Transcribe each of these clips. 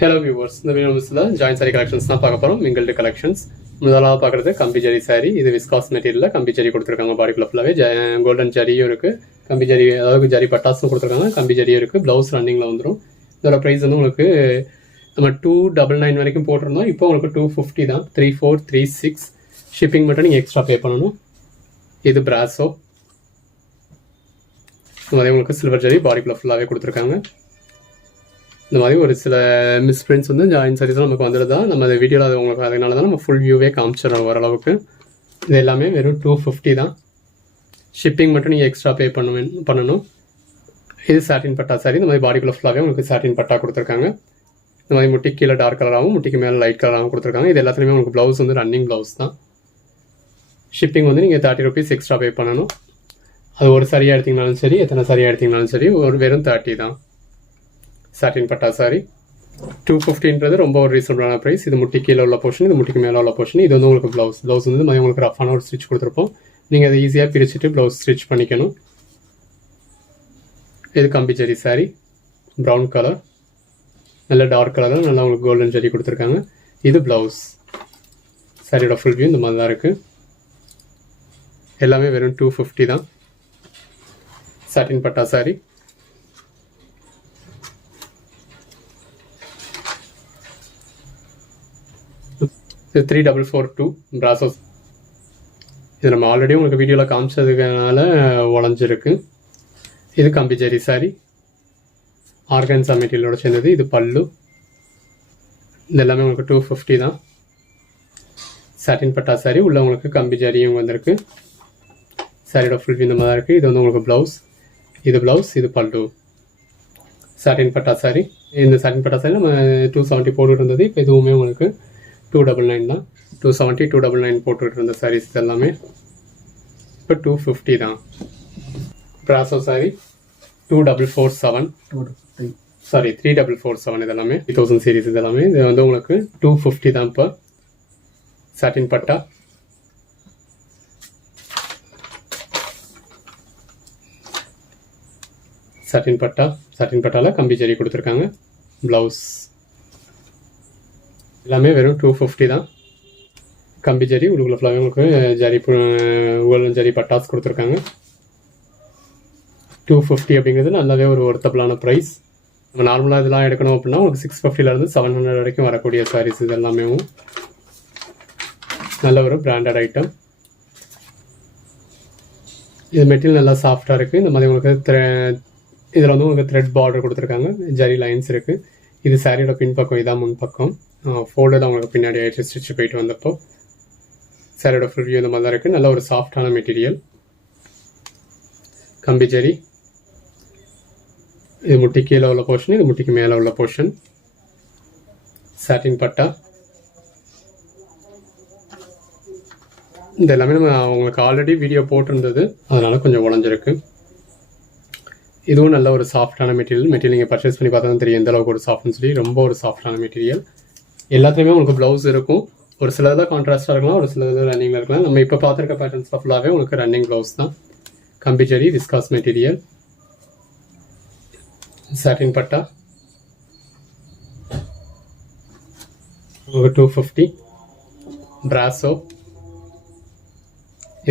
Hello viewers, இந்த வீடியோஸில் join sorry collections தான் பார்க்க போகிறோம். Mingled collections. முதலாவது பார்க்குறது கம்பி ஜரி சாரி. இது விஸ்காஸ் மெட்டீரியலில் கம்பி ஜரி கொடுத்துருக்காங்க. பாடிக்குள்ள ஃபுல்லாகவே கோல்டன் ஜரியும் இருக்குது, கம்பி ஜரி அதாவது ஜரி பட்டாசும் கொடுத்துருக்காங்க, கம்பி ஜரியும் இருக்குது. ப்ளவுஸ் ரன்னிங்கில் வந்துடும். இதோட ப்ரைஸ் வந்து உங்களுக்கு நம்ம 299 வரைக்கும் போட்டிருந்தோம். இப்போ உங்களுக்கு 250 தான். 3436 ஷிப்பிங் மட்டும் நீங்கள் எக்ஸ்ட்ரா பே பண்ணணும். இது பிராஸோ. இந்த மாதிரி உங்களுக்கு சில்வர் ஜரி பாடிக்குள்ள ஃபுல்லாகவே கொடுத்துருக்காங்க. இந்த மாதிரி ஒரு சில மிஸ்பிரிண்ட்ஸ் வந்து ஜாயின் சாரீஸ் நமக்கு வந்துடுது தான். நம்ம அந்த வீடியோவில் அது உங்களுக்கு அதனால தான் நம்ம ஃபுல் வியூவே காமிச்சிடறோம் ஓரளவுக்கு. இது எல்லாமே வெறும் 250 தான். ஷிப்பிங் மட்டும் நீங்கள் எக்ஸ்ட்ரா பே பண்ணணும். இது சாட்டின் பட்டா சாரி. இந்த மாதிரி பாடிக்குள்ள ஃபுல்லாகவே உங்களுக்கு சாட்டின் பட்டா கொடுத்துருக்காங்க. இந்த மாதிரி முட்டிக்கு கீழே டார்க் கலராகவும் முட்டிக்கு மேலே லைட் கலராகவும் கொடுத்துருக்காங்க. இது எல்லாத்துலேயுமே உங்களுக்கு ப்ளவுஸ் வந்து ரன்னிங் ப்ளவுஸ் தான். ஷிப்பிங் வந்து நீங்கள் 30 rupees எக்ஸ்ட்ரா பே பண்ணணும். அது ஒரு சரியாக எடுத்திங்கனாலும் சரி, எத்தனை சரியாக எடுத்திங்கனாலும் சரி, ஒரு வெறும் 30 தான். சாட்டின் பட்டா சாரி 250ன்றது ரொம்ப ஒரு ரீசனபிளான ப்ரைஸ். இது முட்டி கீழே உள்ள போர்ஷன், இது முட்டிக்கு மேலே உள்ள போர்ஷன். இது வந்து உங்களுக்கு ப்ளவுஸ் வந்து மாதிரி உங்களுக்கு ரஃபான ஒரு ஸ்டிச் கொடுத்துருப்போம். நீங்கள் அதை ஈஸியாக பிரிச்சுட்டு ப்ளவுஸ் ஸ்டிச் பண்ணிக்கணும். இது கம்பி ஜரி சாரி, ப்ரௌன் கலர், நல்ல டார்க் கலரில் நல்லா உங்களுக்கு கோல்டன் ஜரி கொடுத்துருக்காங்க. இது ப்ளவுஸ். சாரியோட ஃபுல் வியூ இந்த மாதிரி தான் இருக்குது. எல்லாமே வெறும் 250 தான். சாட்டின் பட்டா சாரி. இது 3442 பிராசோஸ். இது நம்ம ஆல்ரெடி உங்களுக்கு வீடியோவில் காமிச்சதுனால உடஞ்சிருக்கு. இது கம்பி ஜரி சாரி, ஆர்கன்சா மெட்டீரியலோட சேர்ந்தது. இது பல்லு. இது எல்லாமே உங்களுக்கு 250 தான். சாட்டின் பட்டா சாரி. உள்ள உங்களுக்கு கம்பி ஜரியும் வந்திருக்கு. சாரியோட ஃபுல் இந்த மாதிரி இருக்குது. இது வந்து உங்களுக்கு ப்ளவுஸ். இது ப்ளவுஸ், இது பல்லு. சாட்டின் பட்டா சாரி. இந்த சாட்டின் பட்டா சாரி நம்ம 270 போட்டுட்டு இருந்தது. இப்போ இதுவுமே உங்களுக்கு 299 தான். 270 299 போட்டுட்டு இருந்த சாரீஸ் எல்லாமே இப்போ 250 தான். Brasso sorry 2447 sorry 3447. இதெல்லாமே 3000 சீரீஸ். இதெல்லாமே இது வந்து உங்களுக்கு 250 தான். இப்போ சாட்டின் பட்டா. சாட்டின் பட்டா. சாட்டின் பட்டாவில் கம்பி ஜரி கொடுத்துருக்காங்க. ப்ளவுஸ் எல்லாமே வெறும் 250 தான். கம்பி ஜரி உள்ளுக்குள்ள ஃபுல்லாகவே உங்களுக்கு ஜரி கோல்டன் ஜரி பட்டாஸ் கொடுத்துருக்காங்க. 250 அப்படிங்கிறது நல்லாவே ஒரு ஒர்த்தபிளான ப்ரைஸ். நம்ம நார்மலாக இதெல்லாம் எடுக்கணும் அப்படின்னா உங்களுக்கு 650லேருந்து 700 வரைக்கும் வரக்கூடிய சாரீஸ். இது எல்லாமே நல்ல ஒரு பிராண்டட் ஐட்டம். இது மெட்டீரியல் நல்லா சாஃப்டாக இருக்குது. இந்த மாதிரி உங்களுக்கு இதில் வந்து உங்களுக்கு த்ரெட் பார்டர் கொடுத்துருக்காங்க. ஜரி லைன்ஸ் இருக்குது. இது சாரியோட பின்பக்கம், இதான் முன்பக்கம். ஃபோல்டு தான் உங்களுக்கு பின்னாடி ஆயிடுச்சு ஸ்டிச் போயிட்டு வந்தப்போ. சாரியோட ஃபுல் வியூ இந்த மாதிரி தான் இருக்குது. நல்ல ஒரு சாஃப்டான மெட்டீரியல். கம்பி ஜரி. இது முட்டி கீழே உள்ள போர்ஷன், இது முட்டிக்கு மேலே உள்ள போர்ஷன். சாட்டின் பட்டா. இது எல்லாமே நம்ம உங்களுக்கு ஆல்ரெடி வீடியோ போட்டிருந்தது, அதனால கொஞ்சம் உடஞ்சிருக்கு. இதுவும் நல்ல ஒரு சாஃப்டான மெட்டீரியல் நீங்கள் பர்ச்சேஸ் பண்ணி பார்த்தா தான் தெரியும் எந்த அளவுக்கு ஒரு சாஃப்ட்னு சொல்லி. ரொம்ப ஒரு சாஃப்டான மெட்டீரியல். எல்லாத்துலேயுமே உங்களுக்கு ப்ளவுஸ் இருக்கும். ஒரு சிலதில் கான்ட்ராஸ்டாக இருக்கலாம், ஒரு சிலதில் ரன்னிங்கில் இருக்கலாம். நம்ம இப்போ பார்த்துருக்க பேட்டர்ன்ஸ் ஃபுல்லாகவே உங்களுக்கு ரன்னிங் ப்ளவுஸ் தான். கம்பி ஜரி, விஸ்காஸ் மெட்டீரியல். சாட்டின் பட்டா உங்களுக்கு 250. பிராசோ.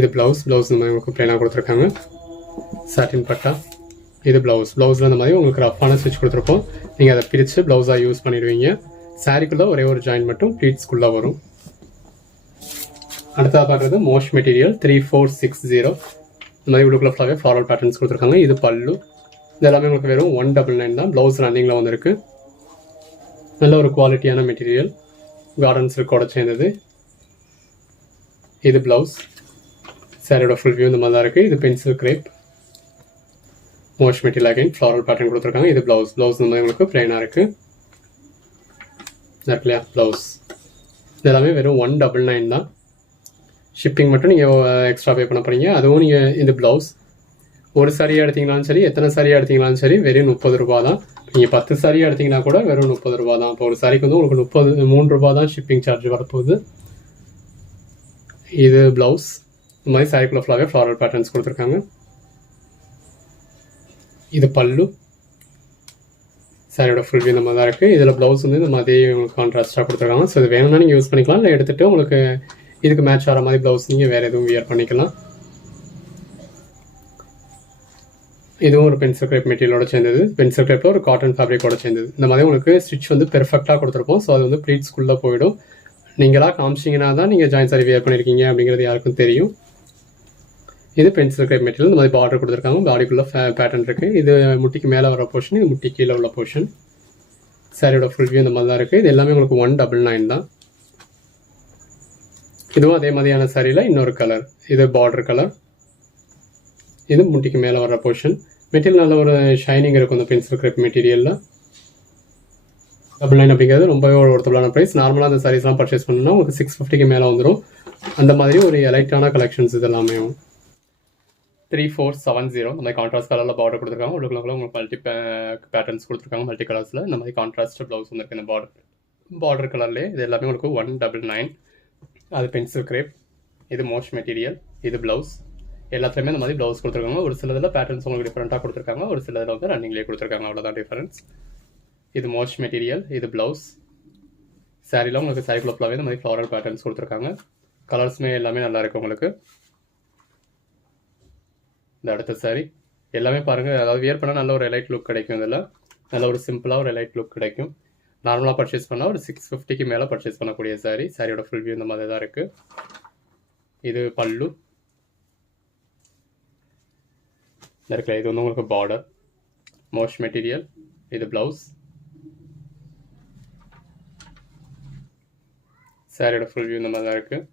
இது ப்ளவுஸ். இந்த மாதிரி உங்களுக்கு பிளைனாக கொடுத்துருக்காங்க. சாட்டின் பட்டா. இது ப்ளவுஸில் இந்த மாதிரி உங்களுக்கு ரஃபான ஸ்டிச் கொடுத்துருப்போம். நீங்கள் அதை பிரித்து ப்ளவுஸாக யூஸ் பண்ணிடுவீங்க. சாரிக்குள்ளே ஒரே ஒரு ஜாயின் மட்டும் ப்ளீட்ஸ்குள்ளே வரும். அடுத்ததாக பார்க்குறது மோஷ் மெட்டீரியல் 3460. இந்த மாதிரி உள்ளுக்குள்ள ஃபுல்லாகவே ஃப்ளாரல் பேட்டர்ன்ஸ் கொடுத்துருக்காங்க. இது பல்லு. இது எல்லாமே உங்களுக்கு வெறும் 199 தான். ப்ளவுஸ் ரன்னிங்கில் வந்திருக்கு. நல்ல ஒரு குவாலிட்டியான மெட்டீரியல். கார்டன் சில்கோட சேர்ந்தது. இது ப்ளவுஸ். சாரியோட ஃபுல் வியூ இந்த மாதிரி தான் இருக்குது. இது pencil crepe. Moss material again floral pattern கொடுத்துருக்காங்க. இது ப்ளவுஸ் இந்த மாதிரி உங்களுக்கு பிளைனாக இருக்குது. இல்லையா ப்ளவுஸ். இது எல்லாமே வெறும் 199 தான். ஷிப்பிங் மட்டும் நீங்கள் எக்ஸ்ட்ரா பே பண்ண போகிறீங்க. அதுவும் நீங்கள் இந்த ப்ளவுஸ் ஒரு சாரியாக எடுத்திங்கனாலும் சரி, எத்தனை சாரியாக எடுத்திங்கனாலும் சரி, வெறும் 30 ரூபா தான். நீங்கள் 10 சாரியாக எடுத்திங்கன்னா கூட வெறும் 30 ரூபா தான். இப்போ ஒரு சாரிக்கு வந்து உங்களுக்கு 3 ரூபா தான் ஷிப்பிங் சார்ஜ் வரப்போகுது. இது ப்ளவுஸ். இந்த மாதிரி சாரிக்குள்ள ஃபுல்லாகவே ஃப்ளாரல் பேட்டர்ன்ஸ் கொடுத்துருக்காங்க. இது பல்லு. சாரியோட ஃபுல் வியூ இந்த மாதிரி தான் இருக்குது. இதில் ப்ளவுஸ் வந்து இந்த மாதிரி உங்களுக்கு கான்ட்ராஸ்ட்டாக கொடுத்துருக்காங்க. ஸோ இது வேணும்னா நீங்கள் யூஸ் பண்ணிக்கலாம், இல்லை எடுத்துகிட்டு உங்களுக்கு இதுக்கு மேட்ச் ஆகிற மாதிரி ப்ளவுஸ் நீங்கள் வேறு எதுவும் வியர் பண்ணிக்கலாம். இதுவும் ஒரு பென்சில் கிரேப் மெட்டீரியலோட சேர்ந்தது. பென்சில் கிரேப்பில் ஒரு காட்டன் ஃபேப்ரிக்கோட சேர்ந்தது. இந்த மாதிரி உங்களுக்கு ஸ்டிச் வந்து பெர்ஃபெக்டாக கொடுத்துருப்போம். ஸோ அது வந்து ப்ளீட்ஸ்குள்ளே போயிடும். நீங்களாக காமிச்சிங்கன்னா தான் நீங்கள் ஜாயின் சாரி வியர் பண்ணியிருக்கீங்க அப்படிங்கிறது யாருக்கும் தெரியும். இது பென்சில் கிரேப் மெட்டீரியல். இந்த மாதிரி பார்டர் கொடுத்துருக்காங்க. பாடிக்குள்ளே பேட்டர்ன் இருக்குது. இது முட்டிக்கு மேலே வர போர்ஷன், இது முட்டி கீழே உள்ள போர்ஷன். சாரியோட ஃபுல் வியூ இந்த மாதிரி தான் இருக்குது. இது எல்லாமே உங்களுக்கு 199 தான். இதுவும் அதே மாதிரியான சாரியில் இன்னொரு கலர். இது பார்டர் கலர். இது முட்டிக்கு மேலே வர போர்ஷன். மெட்டீரியல் நல்ல ஒரு ஷைனிங் இருக்கும் இந்த பென்சில் கிரேப் மெட்டீரியலில். 99 அப்படிங்கிறது ரொம்பவே ஒருத்தபுளான ப்ரைஸ். நார்மலாக அந்த சாரீஸ்லாம் பர்ச்சேஸ் பண்ணணும்னா உங்களுக்கு 650க்கு மேலே வந்துடும். அந்த மாதிரி ஒரு எலைட்டான கலெக்ஷன்ஸ் இது எல்லாமே. 3470 இந்த மாதிரி கான்ட்ராஸ்ட் கலரில் பார்டர் கொடுத்துருக்காங்க. உள்ளுக்குள்ள உங்களுக்கு மல்டி பேட்டர்ன்ஸ் கொடுத்துருக்காங்க. மல்டி கலர்ஸில் இந்த மாதிரி கான்ட்ராஸ்ட் ப்ளவுஸ் வந்துருக்கு. இந்த பார்டர் கலர்லேயே இது எல்லாமே உங்களுக்கு 199. அது பென்சில் கிரேப். இது மோஷ் மெட்டீரியல். இது ப்ளவுஸ். எல்லாத்துலேயுமே இந்த மாதிரி ப்ளவுஸ் கொடுத்துருக்காங்க. ஒரு சிலதில் பேட்டர்ன்ஸ் உங்களுக்கு டிஃப்ரெண்ட்டாக கொடுத்துருக்காங்க. ஒரு சிலதில் வந்து ரன்னிங்லேயே கொடுத்துருக்காங்க. அவ்வளோதான் டிஃபரன்ஸ். இது மோஷ் மெட்டீரியல். இது ப்ளவுஸ். சாரியில் உங்களுக்கு சாரிக்குள்ள ஃபுல்லாகவே இந்த மாதிரி ஃப்ளாரல் பேட்டர்ன்ஸ் கொடுத்துருக்காங்க. கலர்ஸுமே எல்லாமே நல்லா இருக்குது உங்களுக்கு. இந்த அடுத்த சாரி எல்லாமே பாருங்கள், அதாவது வியர் பண்ணால் நல்ல ஒரு எலைட் லுக் கிடைக்கும். இதில் நல்ல ஒரு சிம்பிளாக ஒரு எலைட் லுக் கிடைக்கும். நார்மலாக பர்ச்சேஸ் பண்ணால் ஒரு 650க்கு மேலே பர்ச்சேஸ் பண்ணக்கூடிய சாரி. சாரியோட ஃபுல் வியூ இந்த மாதிரி தான் இருக்குது. இது பல்லு இருக்குல்ல, இது வந்து உங்களுக்கு பார்டர். மோஷ் மெட்டீரியல். இது ப்ளவுஸ். சாரியோட ஃபுல் வியூ இந்த மாதிரி தான் இருக்குது.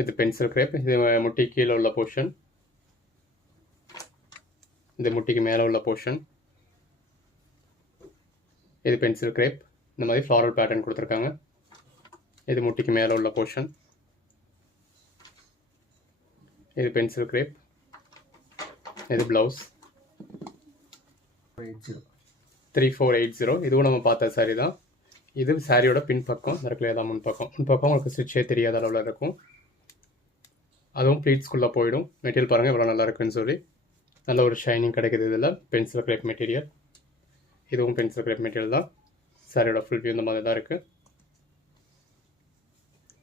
இது பென்சில் கிரேப். இது முட்டி கீழே உள்ள போர்ஷன். இது முட்டிக்கு மேலே உள்ள போர்ஷன். இது பென்சில் கிரேப். இந்த மாதிரி ஃப்ளாரல் பேட்டர்ன் கொடுத்துருக்காங்க. இது முட்டிக்கு மேலே உள்ள போர்ஷன். இது பென்சில் கிரேப். இது ப்ளவுஸ். 3480 இதுவும் நம்ம பார்த்த சாரி தான். இது சாரியோட பின்பக்கம் இருக்குல்ல, தான் முன்பக்கம். முன்பக்கம் உங்களுக்கு ஸ்டிச்சே தெரியாத அளவில் இருக்கும். அதுவும் ப்ளீட்ஸ்குள்ளே போயிடும். மெட்டீரியல் பாருங்கள் இவ்வளோ நல்லா இருக்குன்னு சொல்லி. நல்ல ஒரு ஷைனிங் கிடைக்குது இதில். Pencil grape material. இதுவும் பென்சில் கிரேப் மெட்டீரியல் தான். சாரியோட ஃபுல் வியூ இந்த மாதிரி தான் இருக்குது.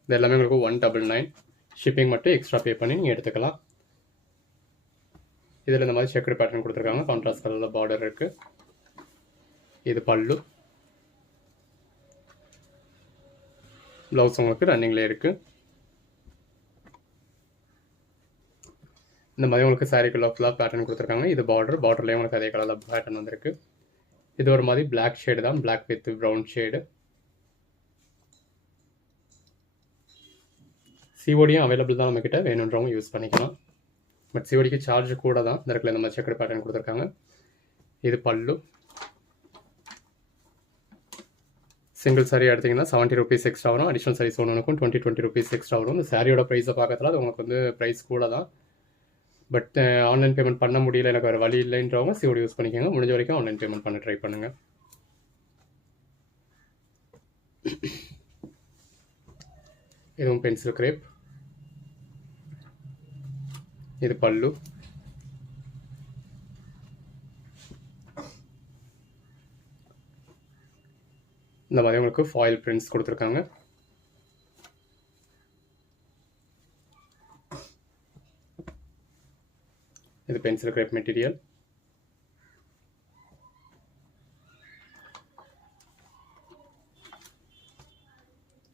இது எல்லாமே உங்களுக்கு 199. ஷிப்பிங் மட்டும் எக்ஸ்ட்ரா பே பண்ணி நீங்கள் எடுத்துக்கலாம். இதில் இந்த மாதிரி செக்கர் பேட்டர்ன் கொடுத்துருக்காங்க. கான்ட்ராஸ்ட் கலரில் பார்டர் இருக்குது. இது பல்லு. ப்ளவுஸ் உங்களுக்கு ரன்னிங்லேயே இருக்குது. இந்த மாதிரி உங்களுக்கு சாரிக்குள்ள ஃபுல்லாக பேட்டர்ன் கொடுத்துருக்காங்க. இது பார்டர்லேயே உங்களுக்கு அதே கலரில் பேட்டர்ன் வந்திருக்கு. இது ஒரு மாதிரி பிளாக் ஷேடு தான். Black with brown shade. சிஓடியும் அவைலபிள் தான் நம்மக்கிட்ட. வேணுன்றவங்க யூஸ் பண்ணிக்கலாம். பட் சிஓடிக்கு சார்ஜ் கூட தான். இந்த இடத்துல இந்த மாதிரி செக்கர் பேட்டர்ன் கொடுத்துருக்காங்க. இது பல்லு. சிங்கிள் சாரி எடுத்திங்கன்னா 70 rupees எக்ஸ்ட்ரா வரும். அடிஷனல் சாரீஸ் ஒன்றுக்கும் 20 rupees எக்ஸ்ட்ரா வரும். இந்த சாரியோட ப்ரைஸை பார்க்கறதுல அது உங்களுக்கு வந்து ப்ரைஸ் கூட தான். பட் ஆன்லைன் பேமெண்ட் பண்ண முடியல, எனக்கு வேறு வழி இல்லைன்றவங்க சிஓடி யூஸ் பண்ணிக்கோங்க. முடிஞ்ச வரைக்கும் ஆன்லைன் பேமெண்ட் பண்ண ட்ரை பண்ணுங்கள். இதுவும் பென்சில் கிரேப். இது பல்லு. இந்த மாதிரி உங்களுக்கு ஃபாயில் பிரிண்ட்ஸ் கொடுத்துருக்காங்க. இது பென்சில் கிரேப் மெட்டீரியல்.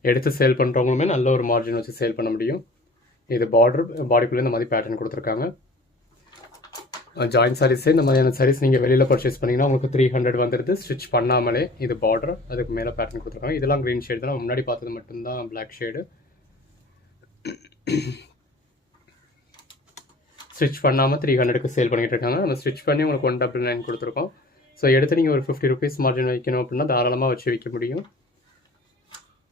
எடுத்து சேல் பண்ணுறவங்களுமே நல்ல ஒரு மார்ஜின் வச்சு சேல் பண்ண முடியும். இது பாடிக்குள்ளே இந்த மாதிரி பேட்டர்ன் கொடுத்துருக்காங்க. ஜாயின் சாரீஸே இந்த மாதிரியான சாரீஸ் நீங்கள் வெளியில் பர்ச்சேஸ் பண்ணிங்கன்னா உங்களுக்கு 300 வந்துடுது ஸ்டிச் பண்ணாமலே. இது பார்டர், அதுக்கு மேலே பேட்டர்ன் கொடுத்துருக்காங்க. இதெல்லாம் க்ரீன் ஷேடு தான். முன்னாடி பார்த்தது மட்டும்தான் பிளாக் ஷேடு. ஸ்டிச் பண்ணாமல் 300க்கு சேல் பண்ணிகிட்டு இருக்காங்க. நம்ம ஸ்டிச் பண்ணி உங்களுக்கு 199 கொடுத்துருக்கோம். ஸோ எடுத்து நீங்கள் ஒரு 50 rupees மார்ஜின் வைக்கணும் அப்படின்னா தாராளமாக வச்சு விற்க முடியும்.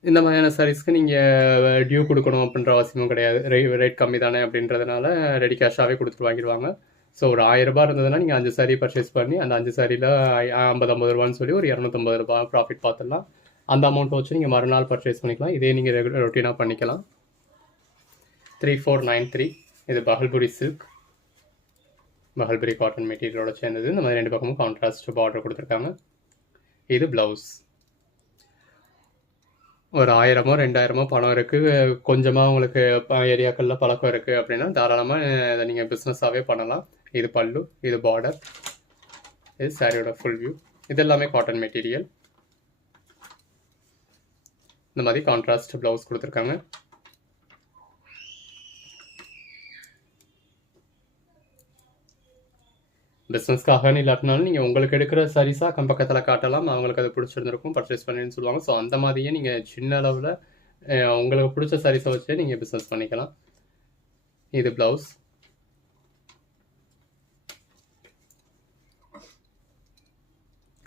இந்த மாதிரியான சாரீஸ்க்கு நீங்கள் டியூ கொடுக்கணும் அப்படின்ற அவசியமும் கிடையாது. ரேட் கம்மி தானே அப்படின்றதுனால ரெடி கேஷாகவே கொடுத்துட்டு வாங்கிடுவாங்க. ஸோ ஒரு 1000 ரூபாய் இருந்ததுன்னா நீங்கள் 5 சாரீ பர்ச்சேஸ் பண்ணி அந்த 5 சாரியில் 50 ரூபான்னு சொல்லி ஒரு 250 ரூபாய் ப்ராஃபிட் பார்த்துடலாம். அந்த அமௌண்ட்டை வச்சு நீங்கள் மறுநாள் பர்ச்சேஸ் பண்ணிக்கலாம். இதே நீங்கள் ரெகுலர் ரொட்டீனாக பண்ணிக்கலாம். 3493 இது பஹல்புரி சில்க். மஹல்பரி காட்டன் மெட்டீரியலோட சேர்ந்தது. இந்த மாதிரி 2 பக்கமும் கான்ட்ராஸ்ட் பார்டர் கொடுத்துருக்காங்க. இது ப்ளவுஸ். ஒரு 1000மோ 2000மோ பணம் இருக்குது, கொஞ்சமாக உங்களுக்கு ஏரியாக்களில் பழக்கம் இருக்குது அப்படின்னா தாராளமாக இதை நீங்கள் பிஸ்னஸாகவே பண்ணலாம். இது பல்லு, இது பார்டர், இது சாரியோட ஃபுல் வியூ. இது எல்லாமே காட்டன் மெட்டீரியல். இந்த மாதிரி கான்ட்ராஸ்ட் ப்ளவுஸ் கொடுத்துருக்காங்க. பிஸ்னஸ்க்காகன்னு இல்லாட்டினாலும் நீங்கள் உங்களுக்கு எடுக்கிற சாரீஸாக அக்கம் பக்கத்தில் காட்டலாம். அவங்களுக்கு அது பிடிச்சிருந்துருக்கும், பர்ச்சேஸ் பண்ணுன்னு சொல்லுவாங்க. ஸோ அந்த மாதிரியே நீங்கள் சின்ன அளவில் உங்களுக்கு பிடிச்ச சாரீஸை வச்சே நீங்கள் பிஸ்னஸ் பண்ணிக்கலாம். இது ப்ளவுஸ்.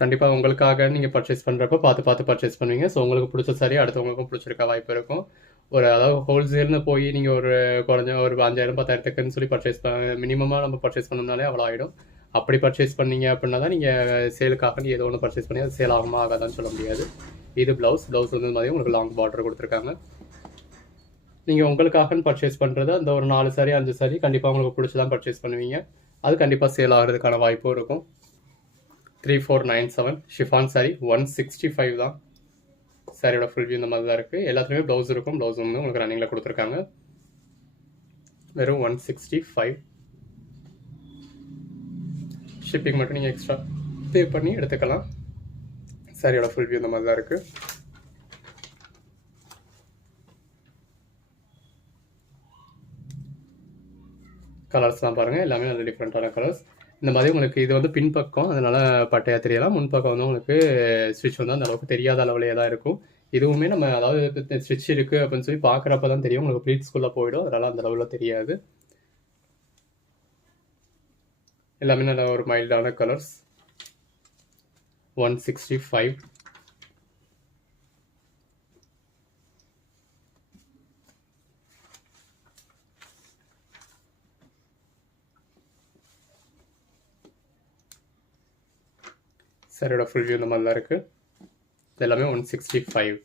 கண்டிப்பாக உங்களுக்காக நீங்கள் பர்ச்சேஸ் பண்ணுறப்போ பார்த்து பர்ச்சேஸ் பண்ணுவீங்க. ஸோ உங்களுக்கு பிடிச்ச சாரி அடுத்தவங்களுக்கும் பிடிச்சிருக்க வாய்ப்பு இருக்கும். அதாவது ஹோல்சேல்னு போய் நீங்கள் ஒரு குறைஞ்ச ஒரு 5000 10,000க்குன்னு சொல்லி பர்ச்சேஸ் மினிமமாக நம்ம பர்ச்சேஸ் பண்ணோம்னாலே அவ்வளோ ஆகிடும். அப்படி பர்ச்சேஸ் பண்ணீங்க அப்படின்னா தான் நீங்கள் சேலுக்காக ஏதோ ஒன்று பர்ச்சேஸ் பண்ணி அது சேல் ஆகுமா ஆகாதான்னு சொல்ல முடியாது. இது ப்ளவுஸ் வந்து மாதிரி உங்களுக்கு லாங் பார்டர் கொடுத்துருக்காங்க. நீங்கள் உங்களுக்காகன்னு பர்ச்சேஸ் பண்ணுறது அந்த ஒரு 4 சாரி 5 சாரி கண்டிப்பாக உங்களுக்கு பிடிச்சி தான் பர்ச்சேஸ் பண்ணுவீங்க. அது கண்டிப்பாக சேல் ஆகிறதுக்கான வாய்ப்பும் இருக்கும். 3497 ஷிஃபான் சாரி 165 தான். சாரியோட ஃபுல் வியூ இந்த மாதிரி தான் இருக்குது. எல்லாத்துலேயுமே ப்ளவுஸ் இருக்கும். ப்ளவுஸ் வந்து உங்களுக்கு ரன்னிங்கில் கொடுத்துருக்காங்க. வெறும் 165. ஷிப்பிங் மட்டும் நீங்கள் எக்ஸ்ட்ரா பே பண்ணி எடுத்துக்கலாம். சாரியோட ஃபுல் வியூ இந்த மாதிரி தான் இருக்குது. கலர்ஸ்லாம் பாருங்கள், எல்லாமே நல்ல டிஃப்ரெண்ட்டான கலர்ஸ். இந்த மாதிரி உங்களுக்கு இது வந்து பின்பக்கம், அதனால் பட்டையாக தெரியலாம். முன்பக்கம் வந்து உங்களுக்கு ஸ்டிச் வந்து அந்த அளவுக்கு தெரியாத அளவுலேயே தான் இருக்கும். இதுவுமே நம்ம அதாவது ஸ்டிச் இருக்குது அப்படின்னு சொல்லி பார்க்குறப்ப தான் தெரியும். உங்களுக்கு ப்ளீட்ஸ்குள்ளே போயிடும், அதனால் அந்த அளவில் தெரியாது. எல்லாமே நல்ல ஒரு மைல்டான கலர்ஸ். 165. சாரியோட ஃபுல் வியூ இந்த மாதிரி தான் இருக்குது. எல்லாமே 165.